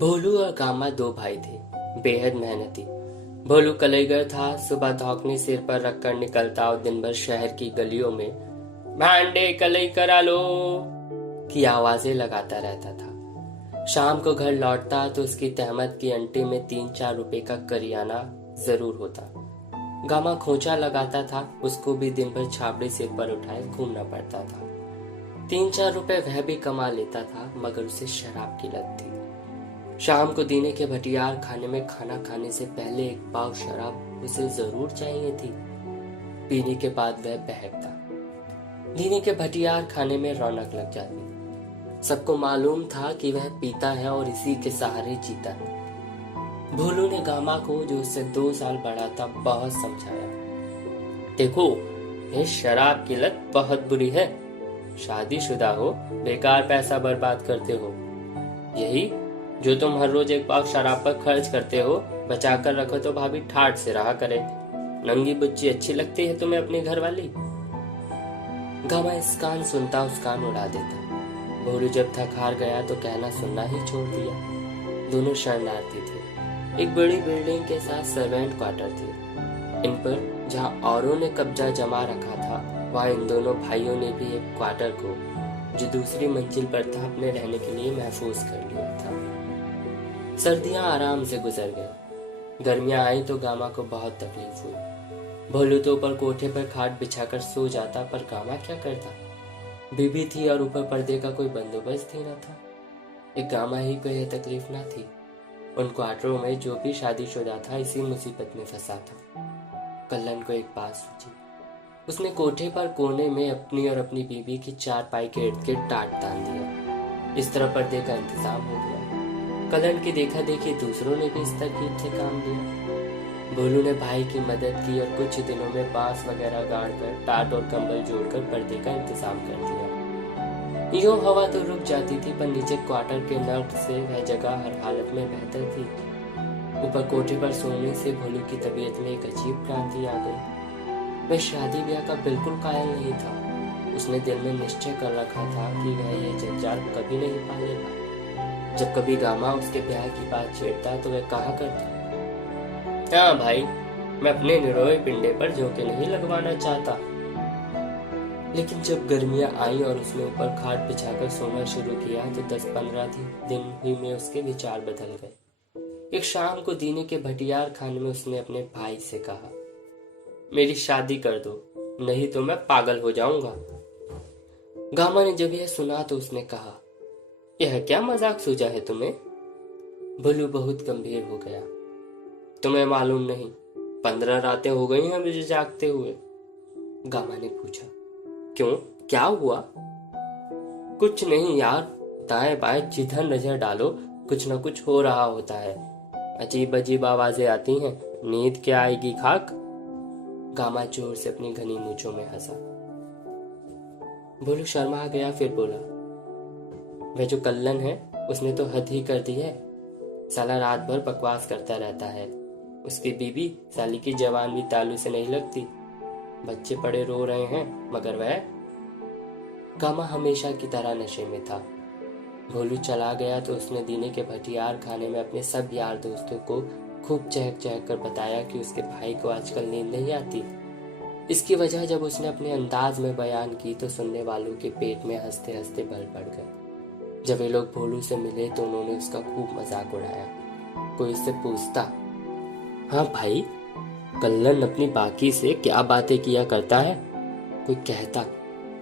भोलू और गामा दो भाई थे, बेहद मेहनती। भोलू कलेगर था, सुबह धौकनी सिर पर रखकर निकलता और दिन भर शहर की गलियों में भांडे कलई करा लो की आवाजें लगाता रहता था। शाम को घर लौटता तो उसकी तहमत की अंटी में 3-4 रुपए का करियाना जरूर होता। गामा खोचा लगाता था, उसको भी दिन भर छाबड़ी सिर पर उठाए घूमना पड़ता था। 3-4 रुपए वह भी कमा लेता था, मगर उसे शराब की लत थी। शाम को दीने के भटियार खाने में खाना खाने से पहले एक पाव शराब उसे जरूर चाहिए थी। पीने के बाद वह बहकता। दीने के भटियार खाने में रौनक लग जाती। सबको मालूम था कि वह पीता है और इसी के सहारे जीता है। भोलू ने गामा को, जो उससे 2 साल बड़ा था, बहुत समझाया। देखो, ये शराब की लत बहुत बुरी है। शादीशुदा हो, बेकार पैसा बर्बाद करते हो। यही जो तुम हर रोज एक पाव शराब पर खर्च करते हो, बचा कर रखो तो भाभी ठाट से रहा करे। नंगी बुच्ची अच्छी लगती है तुम्हें अपनी घर वाली? गामा इस कान सुनता उस कान उड़ा देता। भोलू जब थक हार गया तो कहना सुनना ही छोड़ दिया। दोनों शरणार्थी थे। एक बड़ी बिल्डिंग के साथ सर्वेंट क्वार्टर थे। इन पर जहाँ औरों ने कब्जा जमा रखा था, वहाँ इन दोनों भाइयों ने भी एक क्वार्टर को, जो दूसरी मंजिल पर था, अपने रहने के लिए महफूज कर लिया था। सर्दियां आराम से गुजर गई। गर्मियां आई तो गामा को बहुत तकलीफ हुई। भोलू तो ऊपर कोठे पर खाट बिछाकर सो जाता, पर गामा क्या करता? बीबी थी और ऊपर पर्दे का कोई बंदोबस्त ही न था। एक गामा ही को यह तकलीफ न थी। उन क्वार्टरों में जो भी शादीशुदा था, इसी मुसीबत में फंसा था। कल्लन को एक बात सूझी। उसने कोठे पर कोने में अपनी और अपनी बीबी की चारपाई के इर्द गिर्द टाट तान दिया। इस तरह पर्दे का इंतजाम हो गया। कलन की देखा देखी दूसरों ने भी इस तरकीब से काम लिया। भोलू ने भाई की मदद की और कुछ दिनों में बांस वगैरह गाड़कर टाट और कंबल जोड़कर पर्दे का इंतजाम कर दिया। यूं हवा तो रुक जाती थी, पर नीचे क्वार्टर के नर्क से वह जगह हर हालत में बेहतर थी। ऊपर कोठे पर सोने से भोलू की तबीयत में एक अजीब क्रांति आ गई। वह शादी ब्याह का बिल्कुल कायल नहीं था। उसने दिल में निश्चय कर रखा था कि वह ये जंजाल कभी नहीं पालेगा। जब कभी गामा उसके ब्याह की बात छेड़ता तो वह कहा करता, हाँ भाई, मैं अपने निरोए पिंडे पर झोंके नहीं लगवाना चाहता। लेकिन जब गर्मियां आई और उसने ऊपर खाट बिछाकर सोना शुरू किया तो 10-15 दिन ही में उसके विचार बदल गए। एक शाम को दीने के भटियार खाने में उसने अपने भाई से कहा, मेरी शादी कर दो, नहीं तो मैं पागल हो जाऊंगा। गामा ने जब यह सुना तो उसने कहा, यह क्या मजाक सूझा है तुम्हें? भोलू बहुत गंभीर हो गया। तुम्हें मालूम नहीं, 15 रातें हो गई हैं मुझे जागते हुए। गामा ने पूछा, क्यों, क्या हुआ? कुछ नहीं यार, दाएं बाएं जिधर नजर डालो कुछ न कुछ हो रहा होता है। अजीब अजीब आवाजें आती हैं, नींद क्या आएगी खाक? गामा जोर से अपनी घनी मूंछों में हंसा। भोलू शर्मा गया, फिर बोला, वह जो कल्लन है उसने तो हद ही कर दी है। साला रात भर बकवास करता रहता है। उसकी बीबी साली की जवान भी तालू से नहीं लगती। बच्चे पड़े रो रहे हैं, मगर वह। गामा हमेशा की तरह नशे में था। भोलू चला गया तो उसने दीने के भटियार खाने में अपने सब यार दोस्तों को खूब चहक चहक कर बताया कि उसके भाई को आजकल नींद नहीं आती। इसकी वजह जब उसने अपने अंदाज में बयान की तो सुनने वालों के पेट में हंसते हंसते बल पड़ गए। जब वे लोग भोलू से मिले तो उन्होंने उसका खूब मजाक उड़ाया। कोई उससे पूछता, हाँ भाई, कल्लन अपनी बाकी से क्या बातें किया करता है? कोई कहता,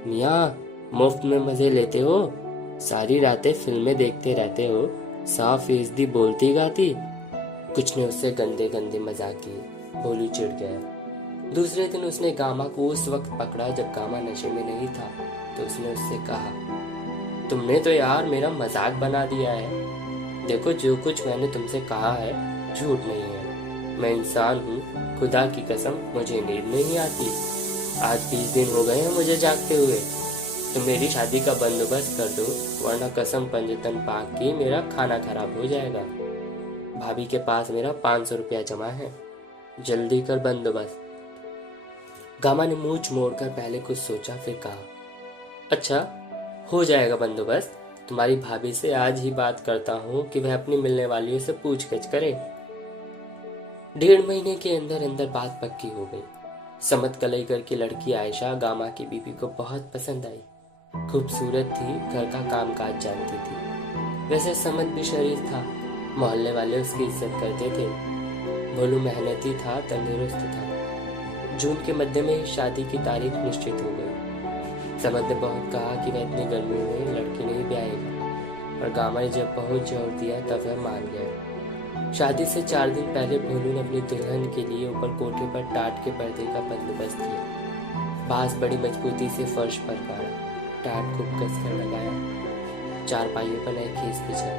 मियाँ मुफ्त में मजे लेते हो, सारी रातें फिल्में देखते रहते हो, 100% बोलती गाती। कुछ ने उससे गंदे गंदे मजाक किए। भोलू चिढ़ गया। दूसरे दिन उसने गामा को उस वक्त पकड़ा जब गामा नशे में नहीं था, तो उसने उससे कहा, तुमने तो यार मेरा मजाक बना दिया है। देखो, जो कुछ मैंने तुमसे कहा है झूठ नहीं है। मैं इंसान हूँ, खुदा की कसम मुझे नींद नहीं आती। आज 20 दिन हो गए हैं मुझे जागते हुए। तुम मेरी शादी का बंदोबस्त कर दो, वरना कसम पंजतन पाक की मेरा खाना खराब हो जाएगा। भाभी के पास मेरा 500 रुपया जमा है, जल्दी कर बंदोबस्त। गामा ने मूंछ मोड़कर पहले कुछ सोचा, फिर कहा, अच्छा हो जाएगा बंदोबस्त, तुम्हारी भाभी से आज ही बात करता हूँ कि वह अपनी मिलने वालियों से पूछगछ करे। 1.5 महीने के अंदर अंदर बात पक्की हो गई। समत कलईकर की लड़की आयशा गामा की बीबी को बहुत पसंद आई। खूबसूरत थी, घर का कामकाज जानती थी। वैसे समत भी शरीफ था, मोहल्ले वाले उसकी इज्जत करते थे। भोलू मेहनती था, तंदुरुस्त था। जून के मध्य में ही शादी की तारीख निश्चित हो गई। समत ने बहुत कहा कि वह इतनी गर्मी में लड़की नहीं ब्याहेगा, और गामा ने जब बहुत जोर दिया तब वह मान गया। शादी से 4 दिन पहले भोलू ने अपनी दुल्हन के लिए ऊपर कोठे पर टाट के पर्दे का बंदोबस्त किया। बांस बड़ी मजबूती से फर्श पर गाड़ा, टाट खूब कसकर लगाया। 4 पाइयों पर नए खींच बिछा,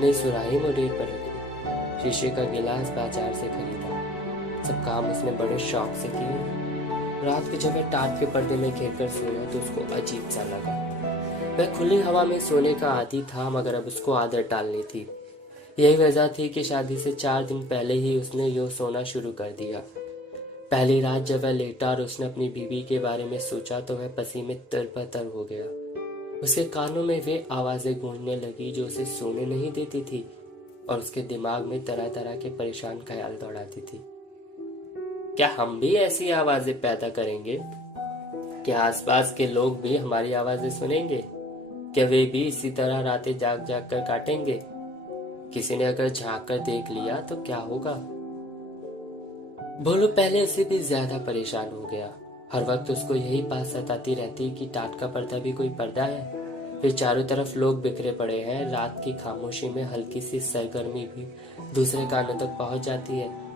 नई सुराही मुडेर पर रखी। शीशे का गिलास बाजार से खरीदा। सब काम उसने बड़े शौक से किए। रात को जब वह टाट के पर्दे में घिर कर सोया तो उसको अजीब सा लगा। वह खुली हवा में सोने का आदी था, मगर अब उसको आदत डालनी थी। यही वजह थी कि शादी से 4 दिन पहले ही उसने यूं सोना शुरू कर दिया। पहली रात जब वह लेटा और उसने अपनी बीवी के बारे में सोचा तो वह पसीने में तरबतर हो गया। उसके कानों में वे आवाजें गूंजने लगी जो उसे सोने नहीं देती थी, और उसके दिमाग में तरह तरह के परेशान ख्याल दौड़ाती थी। क्या हम भी ऐसी आवाजें पैदा करेंगे? क्या आसपास के लोग भी हमारी आवाजें सुनेंगे? क्या वे भी इसी तरह रातें जाग जाग कर काटेंगे? किसी ने अगर झांक कर देख लिया तो क्या होगा? भोलू पहले से भी ज्यादा परेशान हो गया। हर वक्त उसको यही बात सताती रहती कि टाट का पर्दा भी कोई पर्दा है। फिर चारों तरफ लोग बिखरे पड़े हैं। रात की खामोशी में हल्की सी सरगर्मी भी दूसरे कानों तक पहुंच जाती है।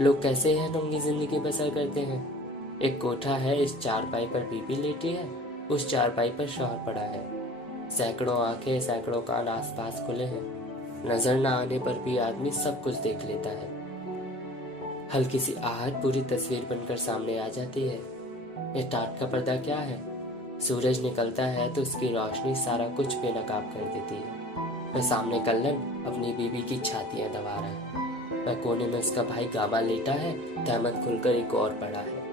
लोग कैसे यह नंगी जिंदगी बसर करते हैं। एक कोठा है, इस चारपाई पर बीबी लेटी है, उस चारपाई पर शौहर पड़ा है। सैकड़ों आंखें, सैकड़ों कान आसपास खुले हैं। नजर न आने पर भी आदमी सब कुछ देख लेता है। हल्की सी आहट पूरी तस्वीर बनकर सामने आ जाती है। यह टाट का पर्दा क्या है? सूरज निकलता है तो उसकी रोशनी सारा कुछ बेनकाब कर देती है। वह सामने कल्लन अपनी बीबी की छातियां दबा रहा है। वह कोने में उसका भाई गामा लेटा है, तहमत खुलकर एक और पड़ा है।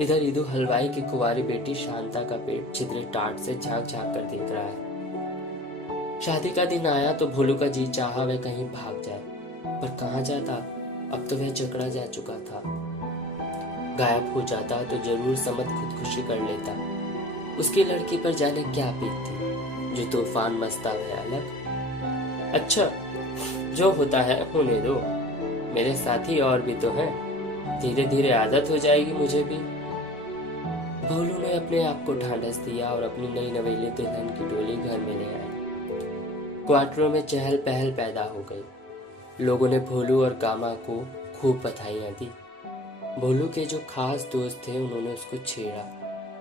इधर ईदू हलवाई की कुंवारी बेटी शांता का पेट छिद्रे टाट से झांक झांक कर देख रहा है। शादी का दिन आया तो भोलू का जी चाहा वह कहीं भाग जाए, पर कहाँ जाता? अब तो वह जकड़ा जा चुका था। गायब हो जाता तो जरूर समत खुदकुशी कर लेता। उसकी लड़की पर जाने क्या बीतती। जो तूफान मस्ता है अलग। अच्छा, जो होता है होने दो। मेरे साथी और भी तो हैं। धीरे धीरे आदत हो जाएगी मुझे भी। भोलू ने अपने आप को ढांढस दिया और अपनी नई नवेली दुल्हन की डोली घर में ले आया। क्वार्टरों में चहल पहल पैदा हो गई। लोगों ने भोलू और गामा को खूब बधाइयां दी। भोलू के जो खास दोस्त थे उन्होंने उसको छेड़ा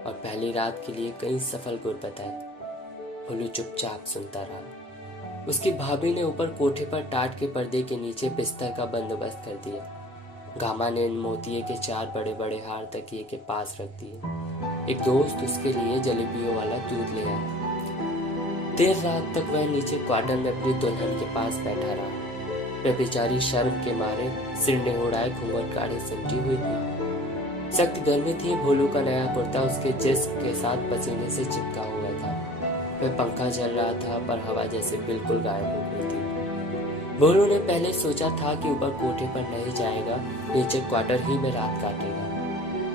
और पहली रात के लिए कई सफल गुर बताए। भोलू चुपचाप सुनता रहा। उसकी भाभी ने ऊपर कोठे पर टाट के पर्दे के नीचे बिस्तर का बंदोबस्त कर दिया। गामा ने मोतिये के 4 बड़े बड़े हार तकिए के पास रख दिए। एक दोस्त उसके लिए जलेबियों वाला दूध ले आया। देर रात तक वह नीचे क्वार्टर में अपनी दुल्हन के पास बैठा रहा। वह बेचारी शर्म के मारे सिर निहुड़ाए घूंघट गाढ़े सिमटी हुई थी। सख्त गर्मी थी। भोलू का नया कुर्ता उसके जिस्म के साथ पसीने से चिपका हुआ था। वह पंखा चल रहा था पर हवा जैसे बिल्कुल गायब हो गई थी। भोलू ने पहले सोचा था कि ऊपर कोठे पर नहीं जाएगा, नीचे क्वार्टर ही में रात काटेगा,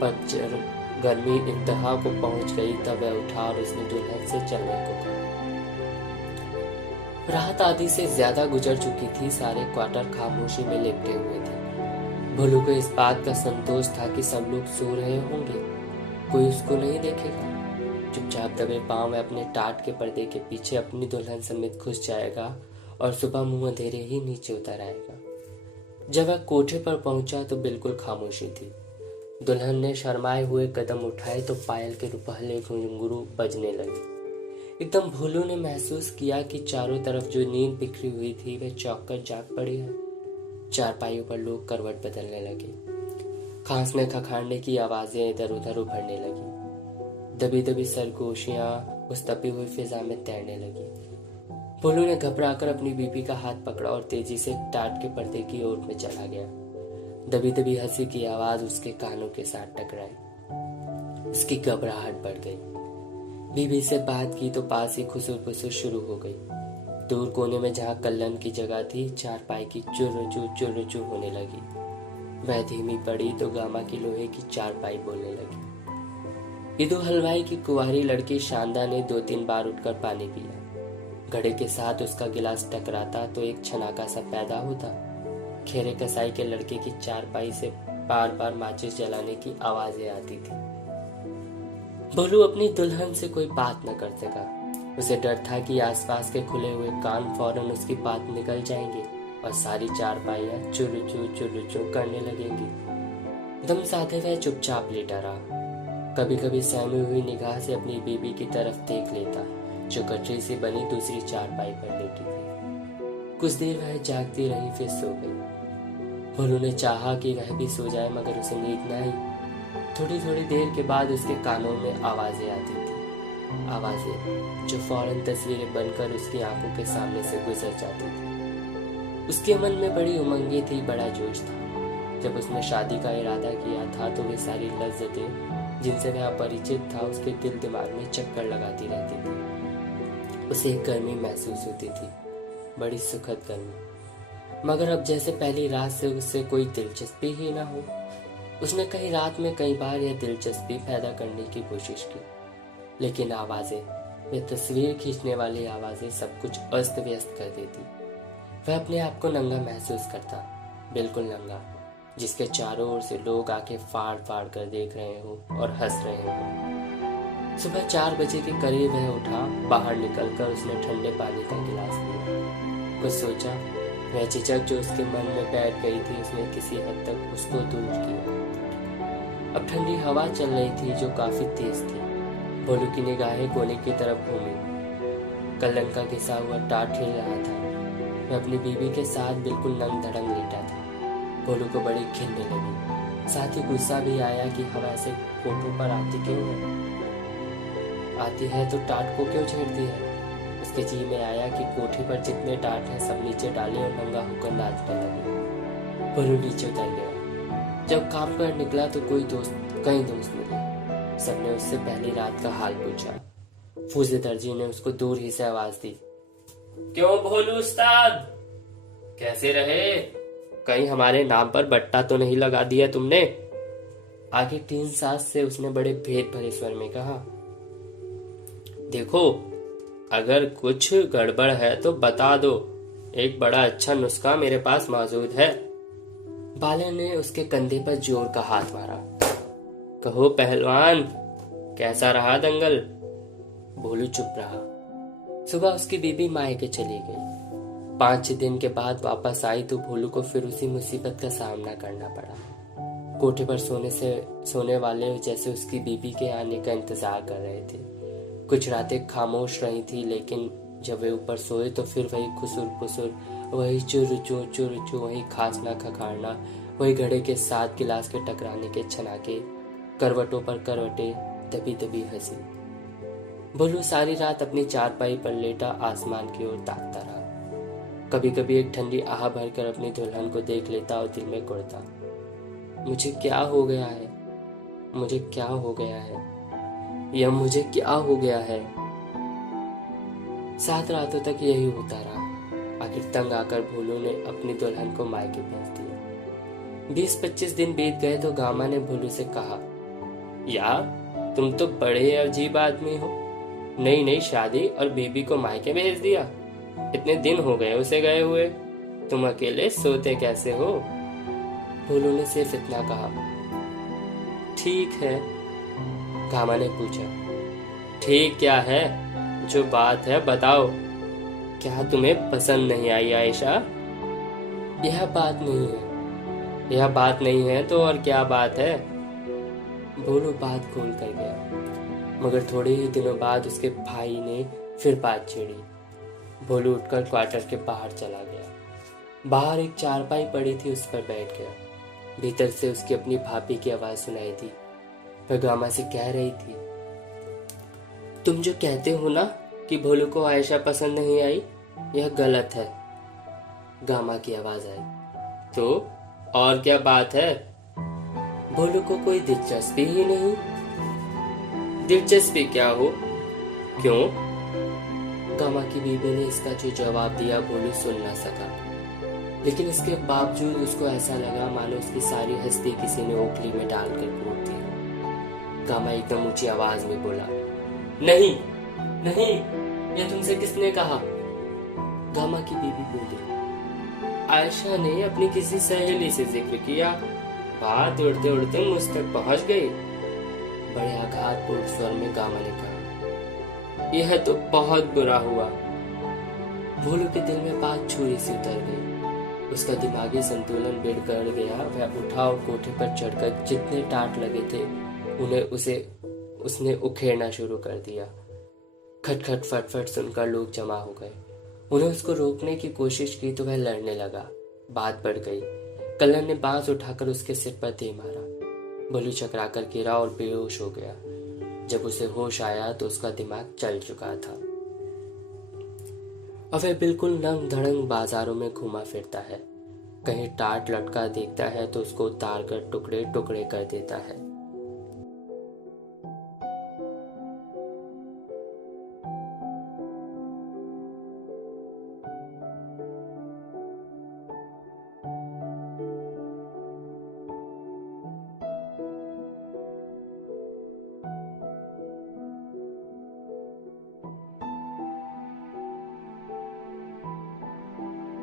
पर जब गर्मी इंतहा को पहुंच गई तब वह उठा और उसने दुल्हन से चलने को कहा। रात आधी से ज्यादा गुजर चुकी थी। सारे क्वार्टर खामोशी में लिपटे हुए थे। भोलू को इस बात का संतोष था कि सब लोग सो रहे होंगे, कोई उसको नहीं देखेगा। चुपचाप दबे पांव में अपने टाट के पर्दे के पीछे अपनी दुल्हन समेत घुस जाएगा और सुबह मुंह अंधेरे ही नीचे उतर आएगा। जब वह कोठे पर पहुंचा तो बिल्कुल खामोशी थी। दुल्हन ने शर्माए हुए कदम उठाए तो पायल के रुपहले घुंघरू बजने लगे। एकदम भोलू ने महसूस किया कि चारों तरफ जो नींद बिखरी हुई थी वह चौंक कर जाग पड़ी है। चारपाइयों पर लोग करवट बदलने लगे। खांसने खखाड़ने की आवाजें इधर उधर उभरने लगी। दबी दबी सरगोशियां उस तपी हुई फिजा में तैरने लगी। भोलू ने घबराकर अपनी बीबी का हाथ पकड़ा और तेजी से टाट के पर्दे की ओर में चला गया। दबी दबी हंसी की आवाज उसके कानों के साथ टकराई। उसकी घबराहट बढ़ गई। बीबी से बात की तो पास ही खुसुर फुसुर शुरू हो गई। दूर कोने में जहाँ कल्लन की जगह थी, चारपाई की चुर्र होने लगी। वह धीमी पड़ी तो गामा की लोहे की चारपाई बोलने लगी। ईदो हलवाई की कुंवारी लड़की शांदा ने 2-3 बार उठकर पानी पिया। घड़े के साथ उसका गिलास टकराता तो एक छनाका सा पैदा होता। खेरे कसाई के लड़के की चारपाई से बार बार माचिस जलाने की आवाजें आती थी। भोलू अपनी दुल्हन से कोई बात न कर सका। उसे डर था कि आसपास के खुले हुए कान फौरन उसकी बात निकल जाएंगे और सारी चारपाइयां चुर्र करने लगेंगी। दम साधे वह चुपचाप लेटा रहा। कभी कभी सहमी हुई निगाह से अपनी बीबी की तरफ देख लेता, जो गठरी से बनी दूसरी चारपाई पर लेटी थी। कुछ देर वह जागती रही, फिर सो गई। भोलू ने चाहा कि वह भी सो जाए, मगर उसे नींद न आई। थोड़ी थोड़ी देर के बाद उसके कानों में आवाजें आती थी, आवाजें जो फौरन तस्वीरें बनकर उसकी आंखों के सामने से गुजर जाती थी। उसके मन में बड़ी उमंगे थी, बड़ा जोश था। जब उसने शादी का इरादा किया था तो वे सारी लज्जतें जिनसे वह अपरिचित था उसके दिल दिमाग में चक्कर लगाती रहती थी। उसे एक गर्मी महसूस होती थी, बड़ी सुखद गर्मी, मगर अब जैसे पहली रात से उससे कोई दिलचस्पी ही ना हो। उसने कई रात में कई बार यह दिलचस्पी पैदा करने की कोशिश की, लेकिन आवाजें, वे तस्वीर खींचने वाली आवाजें सब कुछ अस्त व्यस्त कर देती। वह अपने आप को नंगा महसूस करता, बिल्कुल नंगा, जिसके चारों ओर से लोग आके फाड़ फाड़ कर देख रहे हों और हंस रहे हों। सुबह 4 बजे के करीब वह उठा। बाहर निकलकर उसने ठंडे पानी का गिलास लिया। कुछ सोचा, वह झिझक जो उसके मन में बैठ गई थी उसने किसी हद तक उसको दूर किया। अब ठंडी हवा चल रही थी जो काफी तेज थी। भोलू की निगाहें कोने की तरफ घूमी। कल्लन का घिसा हुआ टाट हिल रहा था। वह अपनी बीबी के साथ बिल्कुल नंग धड़ंग लेटा था। भोलू को बड़ी खिलने लगी, साथ ही गुस्सा भी आया कि हवा ऐसे कोठों पर आती क्यों है। आती है तो टाट को क्यों छेड़ती है। उसके जी में आया कि कोठे पर जितने टाट हैं सब नीचे डाले और नंगा होकर नाचने लगे। भोलू नीचे उतर गया। जब काम पर निकला तो कई दोस्त मिले। सबने उससे पहली रात का हाल पूछा। फूजे दर्जी ने उसको दूर ही से आवाज दी, क्यों भोलू उस्ताद, कैसे रहे? कहीं हमारे नाम पर बट्टा तो नहीं लगा दिया तुमने? आगे 3 सास से उसने बड़े भेद भरे स्वर में कहा, देखो, अगर कुछ गड़बड़ है तो बता दो, एक बड़ा अच्छा नुस्खा मेरे पास मौजूद है। बाले ने उसके कंधे पर जोर का हाथ मारा। कहो पहलवान, कैसा रहा दंगल? भोलू चुप रहा। सुबह उसकी बीबी मायके चली गई। 5-6 दिन के बाद वापस आई तो भोलू को फिर उसी मुसीबत का सामना करना पड़ा। कोठे पर सोने वाले जैसे उसकी बीबी के आने का इंतजार कर रहे थे। कुछ रातें खामोश रही थी, लेकिन जब वे ऊपर सोए तो फिर वही खुसुर फुसुर, वही चुर, वही खांसना खखाड़ना, वही घड़े के साथ गिलास के टकराने के छनाके, करवटों पर करवटे, दबी दबी हंसी। भोलू सारी रात अपनी चारपाई पर लेटा आसमान की ओर ताकता रहा। कभी कभी एक ठंडी आह भरकर अपनी दुल्हन को देख लेता और दिल में कुढ़ता, मुझे क्या हो गया है, मुझे क्या हो गया है, यह मुझे क्या हो गया है। 7 रातों तक यही होता रहा। आखिर तंग आकर भोलू ने अपनी दुल्हन को मायके भेज दिया। 20-25 दिन बीत गए तो गामा ने भोलू से कहा, यार तुम तो बड़े अजीब आदमी हो, नई शादी और बीबी को मायके भेज दिया। इतने दिन हो गए उसे गए हुए, तुम अकेले सोते कैसे हो? भोलू ने सिर्फ इतना कहा, ठीक है। गामा ने पूछा, ठीक क्या है? जो बात है बताओ। क्या तुम्हें पसंद नहीं आई आयशा? यह बात नहीं है। यह बात नहीं है तो और क्या बात है? भोलू बात खोल कर गया, मगर थोड़े ही दिनों बाद उसके भाई ने फिर बात छेड़ी। भोलू उठकर क्वार्टर के बाहर चला गया। बाहर एक चारपाई पड़ी थी, उस पर बैठ गया। भीतर से उसकी अपनी भाभी की आवाज सुनाई दी। वह गामा से कह रही थी, तुम जो कहते हो ना कि भोलू को आयशा पसंद नहीं आई, यह गलत है। गामा की आवाज आई, तो और क्या बात है? भोलू को कोई दिलचस्पी ही नहीं। दिलचस्पी क्या हो? क्यों? गामा की बीबी ने इसका जो जवाब दिया भोलू सुन न सका, लेकिन इसके बावजूद उसको ऐसा लगा मानो उसकी सारी हस्ती किसी ने ओखली में डालकर कूट दी। गामा एकदम ऊंची आवाज में बोला, नहीं नहीं, यह तुमसे किसने कहा? गामा की बीबी बोली, आयशा ने अपनी किसी सहेली से जिक्र किया, बात उड़ते उड़ते मुझ तक पहुंच गई। बड़े आघातपूर्ण स्वर में गामा ने कहा, यह तो बहुत बुरा हुआ। भोलू के दिल में बात छुरी से उतर गई। उसका दिमागी संतुलन बिगड़ गया। वह उठा और कोठे पर चढ़कर जितने टाट लगे थे उसने उखेड़ना शुरू कर दिया। खटखट फटफट सुनकर लोग जमा हो गए। उन्हें उसको रोकने की कोशिश की तो वह लड़ने लगा। बात बढ़ गई। कल्लर ने बांस उठाकर उसके सिर पर दे मारा। भोलू चकराकर गिरा और बेहोश हो गया। जब उसे होश आया तो उसका दिमाग चल चुका था। और वह बिल्कुल नंग धड़ंग बाजारों में घुमा फिरता है। कहीं टाट लटका देखता है तो उसको उतार कर टुकड़े टुकड़े कर देता है।